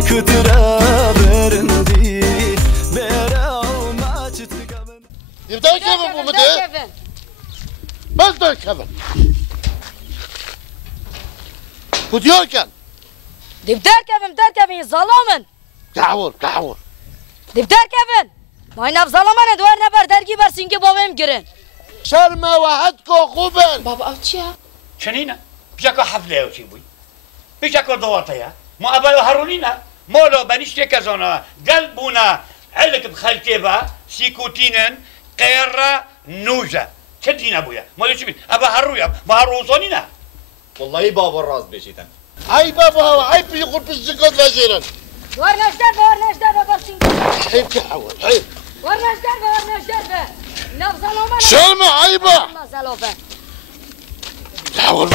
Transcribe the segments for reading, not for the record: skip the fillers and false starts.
كترة برندي برا وما تتقابل يبدأ كيفن بو مدي بس ده كيفن كوديور كان دبدار كيفن ظلامن كحور دبدار كيفن ما ينف ظلامن دوار نبر درگی بر سینگی بابم گرن شرمه وحدكو خوبن بابا او چیه؟ شنينا بجاكو حفلة او شيبوي بجاكو دواتيا ما أبالو هارولينا مولو بنشتي كزونا قلبونا علك بخلتيبا سيكوتينن قيرة نوجة شدينا ابويا ما يشبين ابا هرويا ما هروصونينا والله بابا الراس بيشيتن عيب بابا عيب يقول بالزكوت فاجرا ورناش دربه بر سینگی عيب كحور عيب ورناش دربه نف ظلامن شرمه عيبه ما زلافه كحور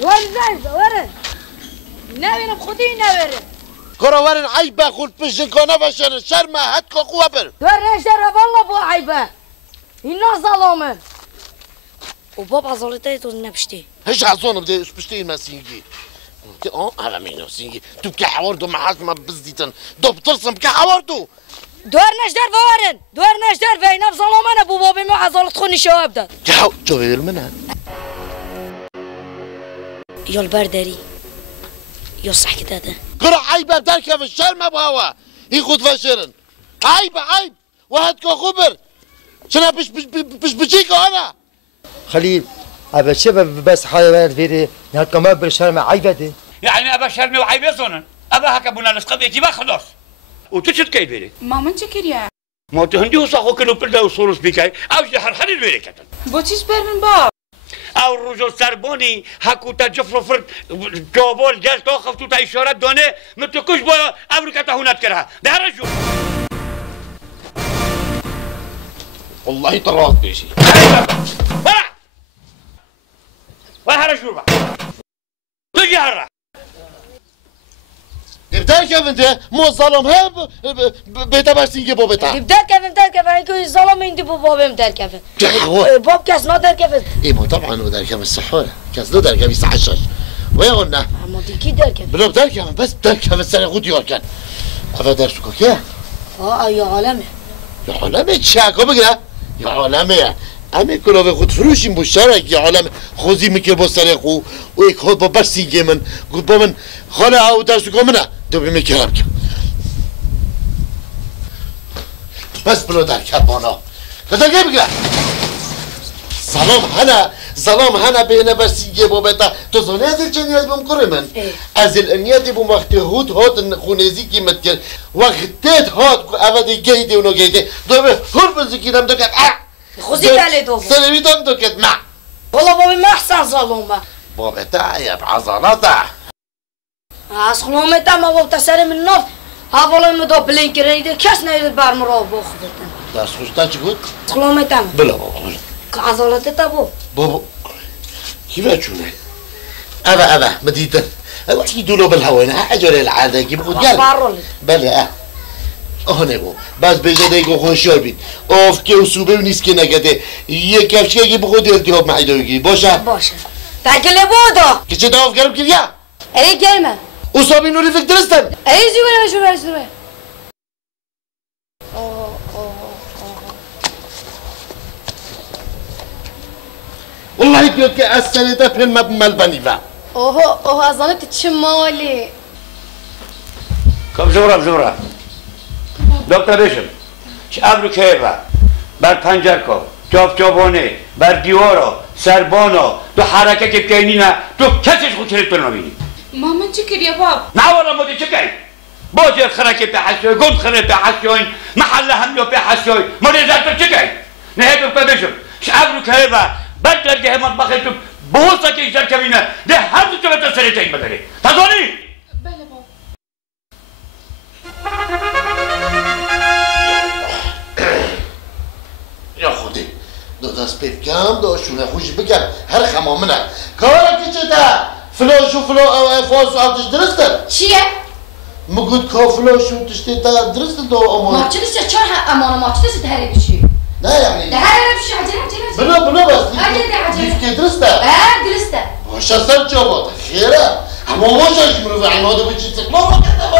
ورن نبینم خودی نبرم كرة ورن عيبه قول بالزكوت فاجرا شرمه هدكو خوبن ورناش دربه والله بو عیبه اینا ظلامن و باب عضلتای تو نبشتی هيش عزونه بدي بشتي ما سينجي هذا مين سينجي تو كحور دو محاك ما بزديتن دو بترسم كحور دو دورناش دربه دورناش دربه اینا ظلامن بو بابی ما عضلت خونی شواب داد كحور جوير منها يا البردري يا صح كده ده كرة عيبه بدركه في الشرمه بهوا يخد فشرن عيب وهدكو خبر شنا بش بجيكو انا خليل أبا شباب بس حيوان فيري نهكما بالشرم عيبة دي يعني ابا شرمي وعيبه زونن ابا هكبونا لسقبي كيما خلاص وتشت كاي بيلي ماما چکریه؟ ما تهندي وصاخو كنو بلدا وصولوس بيكاي اوش دي حرحل البيلي كتن با چیز برمین باب؟ او روزو سربوني هكوتا جفرو فرد جوابول جاز تو خفتو تا اشارات دونه متكوش بو امريكا تهونات كرها ده رجو والله طرات بيشي ولا هرجو بقى تجي هرا يبدأ كيف انت مو ظلم هب بيتا برسينجي بو بيتا دبدار كيفن اینکه ظلم این بو بابم در کیفن باب کس نا در کیفن ايه ما طبعا هو در كيف السحورة كاس دو در كيف يسعشش ويا قلنا اما دیگه در کیفن بلو در كيف بس در كيف السنة غود يور كان افا در شكو كيه يا عالمه يا عالمي تشاكو بقرا يا عالمي امي كلو به خود فروشیم بو شرک يا عالم خوزی میکر با سرقو و یک خود با برسیگه من گفت با من خاله او درسو که منه دو بی میکرم که بس بلو در کبانا کتا که بگره سلام هنا بینه برسیگه با بتا تو زانه از چه نیاز بم کره من از الانیاتی بم وقتی هود خونیزی کی مت کرد وقتت هات اول گیده اونو گیده دو به هر بزکیرم دو که خوزي تالي دوفو سلمي دندو كت مع والله بابي ما احسن ظلومه بابا تاعي بعضلاته اصلا ما بابا تسري من النفط ها والله مدو بلينكرين دي كاس نايد بار مرو بوخدتن داس خوش تا چقول اصلا متى بلا بابا كعضلات تابو بابا كيف اتشونه ابا مديتن وحكي دولو بالهواء انا حاجه العاده كيف قال بلا هنه بو بس بجده دیگه خوشحال بید آف که اصوبه و نیست که نگده یک کفشی اگه بخود التهاب معده بگیری باشه تاكل بودا که چه داف گرم کریا اي كلمه اصابي نوري فيك درستن اي شو والله بيقول که از سنه ده پن مبمل بنیفه اوه اظنت تشمالي كم زورا دكتور بشم ابرو كيفا بر پنجركو جابونه بر دیوارو سربانو تو حرکت بکنینا تو کسیش خود چرت نمیبینی ماما چکریه باب نه والله مودی چکی باجر خرکی به حسوی گند خرکی به حسوی محل همیو به حسوی مودی زرتو چکی نه دکتور بشم ابرو كيفا بلتر که مطبخ تو بوسا که ایشتر کبینه ده هر دو تو بتا سریعه این بداری تازانی بله باب یا خودی دو دست پیف کم دو شونه خوشی بکن هر خمامنه کارا که چه ده فلاشو فاسو آتش درسته چیه؟ مگود که فلاشو تشتی تا درسته دو امان ما چه دسته چرا امانه ما چه دسته دهره بشی؟ نه یعنی دهره بشی عجله بنا بس عجله دیف که درسته درسته باشه سر جواد خیره اما واجهش مروفه عماده بچی تقلافه کده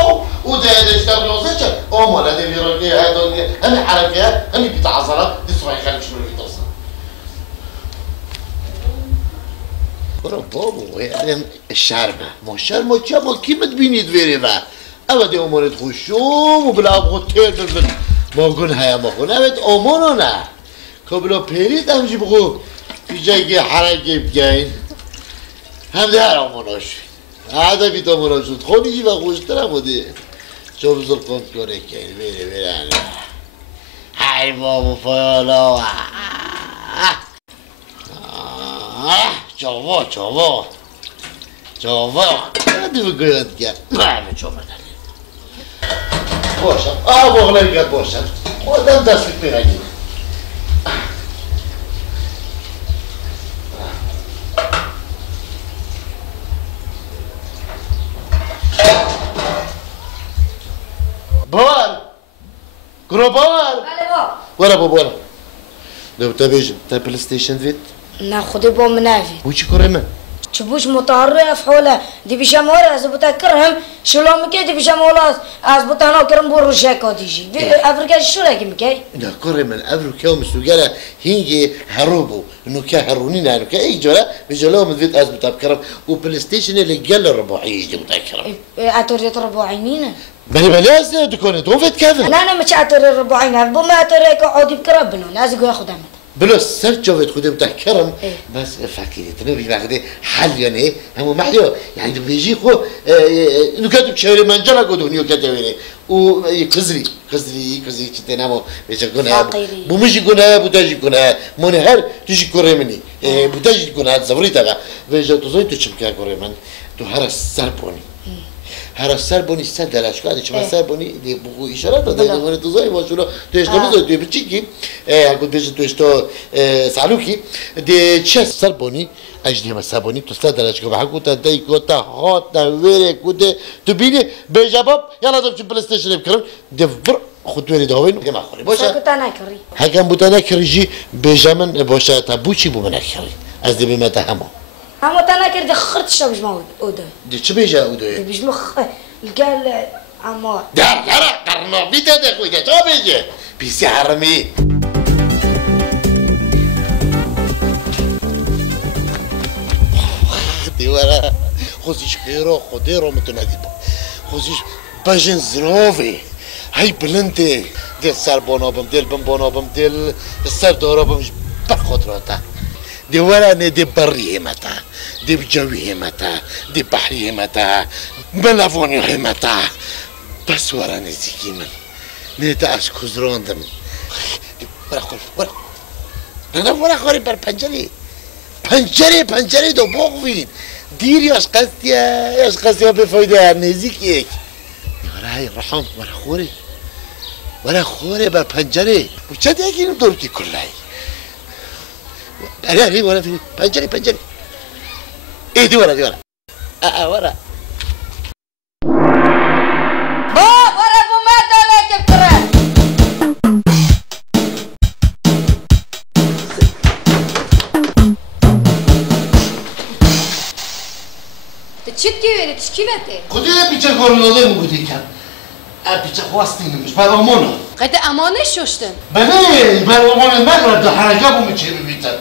وده يشتغل لوزيتش او مالا دي بيروكي هذول هم حركه هم بتعصرات دي صراحه خليك شنو يتصل بابو يعني الشاربه مو الشاربه تشابو كيما تبيني تفيري بقى ابدا امور تخشوم وبلا بغوتيل بالبل ما قلنا يا ما قلنا ابد امورنا قبل بيريد امشي بغو في جاي حركه بجاين هم ده امورش هذا بيت امورش تخوني جي بغوش ترى بودي شو بزر كنت كوريك يعني بيري انا هاي بابو فيلا جواب هذه بقولت يا ما نشوف باشم بغلای باشم خودم دست بگیرم بار گرو بار بله بابا ورا لو تبيجم تا بلاي ستيشن فيت ناخذ بو منافي وش كريمه تشبوش متعرف حوله دي بيشامولا از بتكرهم شلون مكي دي بيشامولا از بتانا كرم بورشاكا ديجي افريكا شو راكي مكي لا كريم افريكا ومسوقاله هيجي هروبو انه كهرونين انه كاي جولا بيجلو من فيت از بتكرم وبلاي ستيشن اللي قال الرباعي يجي متكرم اتوريت الرباعيين بلي از تكون تو فيت كيف انا مش اتوري الرباعيين بما اتوريك عودي بكربنا لازم ياخذ عمل بلو سر شوفت خدي بتاع كرم بس فاكري تنبي باخذ حل يعني هم محلو يعني بيجي خو انه كاتب شاوري منجلا قدوني وكاتبيني وكزري تنامو بيجي كنا بمشي كنا بتاجي كنا من هر تجي كريمني بتاجي كنا زبريتا بيجي تزوي تشبكا كريمن تو هر سربوني هر سربوني سدلاش قاعد شو سربوني دي بقول إشارات ده من تزوي وشلو تيجي تزوي دي بتشيكي أقول بيجي تيجي سالوكي دي تشس سربوني أجدي ما سربوني تستدلاش كم حكوا تدي كوتا هات نوير كوتا تبيني بجابب يلا تمشي بلاي ستيشن بكرم دي فر خطوة دهوين كم أخوري بوشة كنت كري هكذا بوتانا كريجي بجامن بوشة تبوشي بمنا كري أزدي بما تهمه هم تناكر دي خرت شو بيجمع اودا دي شو بيجا اودا دي بيجمع قال عمار لا قرنا بيتا ده خويا شو بيجي بيسي حرمي دي ورا خوزيش خيرو خديرو متنادي خوزيش باجن زروفي هاي بلنتي دي السر بونابم دي البنبونابم دي السر دورابم بخطراتا دي ورا دي بري متى دي بجوي متى دي بحري متى بلافوني متى بس ورا نزيكي من نيتا اشكو زروندم ورا خوري بر پنجري دو بوغوين ديري اش قصدي بفايدة نزيكي ورا هاي رحم ورا خوري بر پنجري وشاد يجي ندورتي كلها أنا ولا في بنجري إيه دي ورا ورا ورا ورا ابو مات عليك بكره تشكي وين تشكيلتي خدي بيتشا كورنولين بودي كان بيتشا خواستين مش برامونو قد امانه شوشتن بني برامون المغرب ده حركه بو مشي بيتشا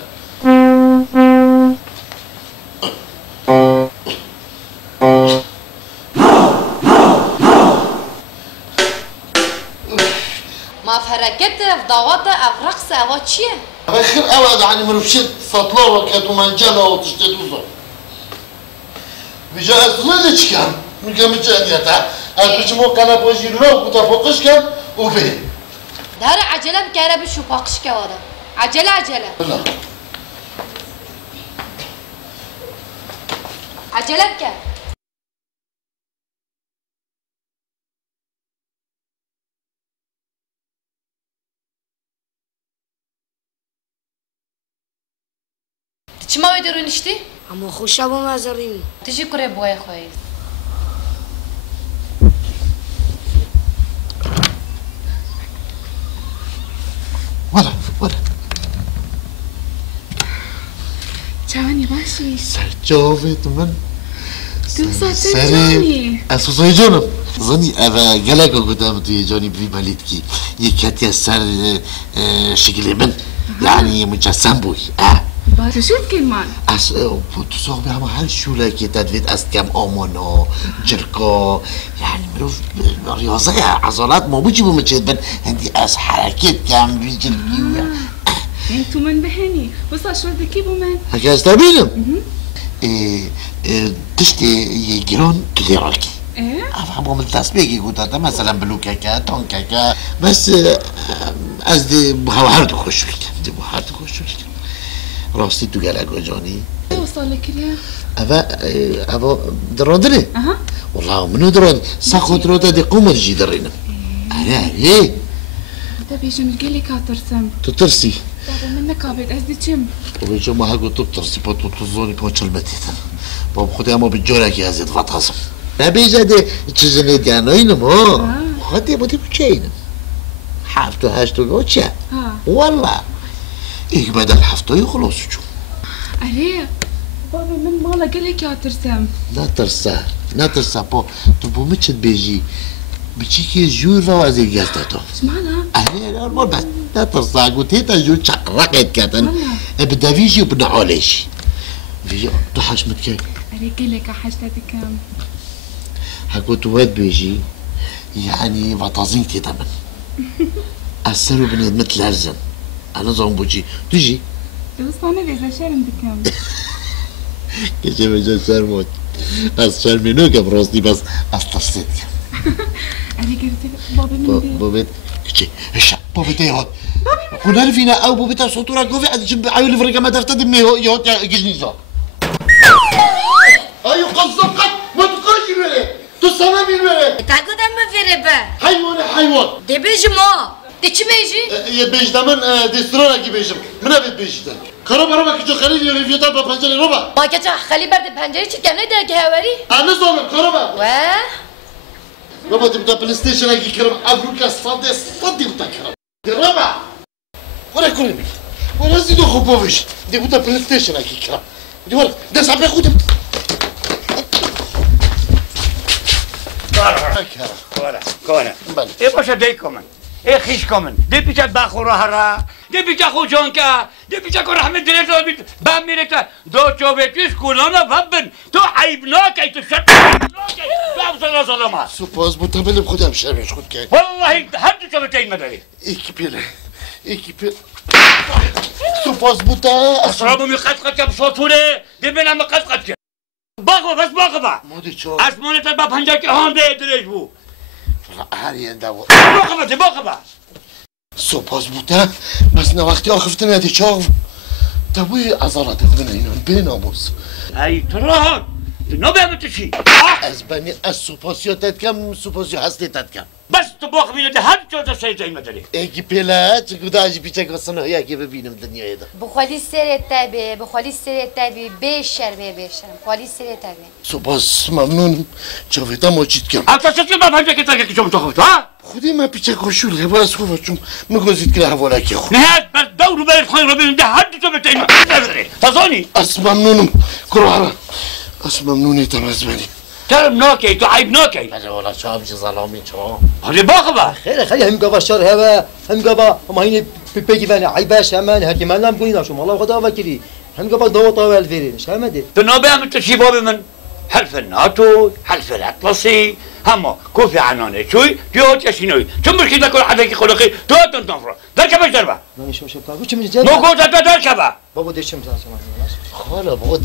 ما فرقت ضوات افرقس او چیه بخير أود عن مرفشت سطلوه كاتو منجلة وتشتدوزه بيجا أصلاً كان من كم جانيتها أبيش مو كنا بوجي لو وتفوقش كان وفين دار عجله بكره بشو باقش كوادا عجله لا عجله بك ما يديرون يشتي؟ اما خوش ابو مازرين تجي كوري بوي خويس ولا جواني ماشي سرجوفت من دوسا تجاني أسوسي جونم ظني أبا قلق قدام توی جاني بي ماليتكي يكاتي السر شكلي من يعني مجسم بوي بارو شو كمان از تصاحب هم هر شوله که تدوید از کم آمانا جرکا يعني مروف رياضة عضلات ما بوجي بمجد بن هندي از حركات كم بيجركي انتو من بهني بس شو ذكي بمن هكا استبينم تشتي يجرون كليرالكي افهم من التسبيق قلت هذا مثلا بلوكاكا تونكاكا بس قصدي بهارد خوش فيك دي بهارد خوش فيك راستی تو گلگو جانی وصل لك يا ابا درادره والله منو دراد ساخوت رو دادی قمر جي درينا انا ليه ده بيجي من قلي كاترسم تترسي بابا منك عبيد قصدي كم ويجي ما هاكو تترسي بطو تزوني بوش المتيتا بابا خدي اما بالجولك يا زيد فطاسم لا بيجي دي تشزني ديانوين مو خدي بودي بچين حافتو هاشتو لوچا والله إيه بدل حفطه يخلص شو عليه بابا من مالا قلك يا ترسم لا ترسى بو تبو متشت بيجي بتشيكي جور روازي قالتاتو شمعنا عليه نورمال بس لا ترسى قلت هيتا جور شقرقت كاتن بدا فيجي وبدا عليش فيجي تحش متكي عليه قلك حاجتك كم هكو تواد بيجي يعني بطازين كده من أسروا بني مثل هرزن أنا زومبوجي تجي توصلنا بإذا شرم بكم كيف بجا شرموت أصشر منو كبروسني بس أسترسيت أنا قلت بابا من بابت كشي هشا بابت يهود هنا فينا أو بابت صوتورا كوفي عاد جنب عيون فريقة ما ترتدي من يهود جنيزو أيو قصدك ما تقولش مني تسمع مني تاكو دم فيربا حيوان دي بيجمو دي چی بیجی؟ بیج دامن دستورا کی بیجم من ابد بیجدم کارو برام که خلیل یوری فیتا با پنجره روبا ما که چه خلی برد پنجره چی کنه در گهواری؟ انا زوم کارو با و روبا تبدا بلاي ستيشن اگه کرم افریقا صد بتا کرم روبا ولا كلمه ولا زيدو خوبوفيش دي بتا بلاي ستيشن اگه کرم دي ولا دس عم ياخد كونا ايه باشه ديكم ايه خيش كومن دي بيجا باخورا هرا دي بيجا خو جونكا دي بيجا كو رحمه دريتو باميرتا دو چوبيتيس كولانا فبن تو عيبناك اي تشت بابا ظلما سوبوز بوتا بل بخدم شرمش خد كاي والله حد چوبيتين مدري ايكيبيل سوبوز بوتا اسرابو مقطقط بصوتونه دي بنا مقطقط باقوا بس باقوا مودي شو اسمونتا با پنجا که هان ده دريج بو هاري انداو باقوا سوپاس بوده بس نه وقتی آخفتن ندی چاو تبوی عضلات من اینون بیناموز ای تراهان نبهمت چی از بنی از سوپاسیو تدکم سوپاسیو هستی تدکم بس تو باقی بینده هر جا سیزایی مداری ایگی پیله چکو دا عجی پیچه کسانه هایی اگه ببینم دنیای دا بخوالی سر تابه بخوالی سر تابه بیشتر بخوالی سر تابه سوپاس ممنونم چاویتا ماچید کم اتا چطور با پنجا که تاگه کشم تو خود ها خودی من پیچه کشوله باز خوبه چون مگوزید که حواله که خود نهایت بس دورو برد خواهی رو بینده هر جا بتایی مداری تازانی از ممنونم کروهرا از ممنونیتم از بنی ترم ناکی تو عیب ناکی بله والا چه چه ظلامی چه هلی باقوا خیلی هم قبا شر هوا هم قبا ما هینی بيجي بنا عيباش همان هكي ما نام قولنا شو والله خدا وكري هم قبا ضوء طوال فيرين شو ما دي تو نبهمت چی باب من حلف الناتو حلف الاطلسي هما كوفي عنانه شوي جوت يشينوي چون بركي تكون حدك خلقي تو تنفر ده كيف دربا ما شو شو كابو چه من جاب نو كوتا دركبا بابا دشم زمان خاله بابا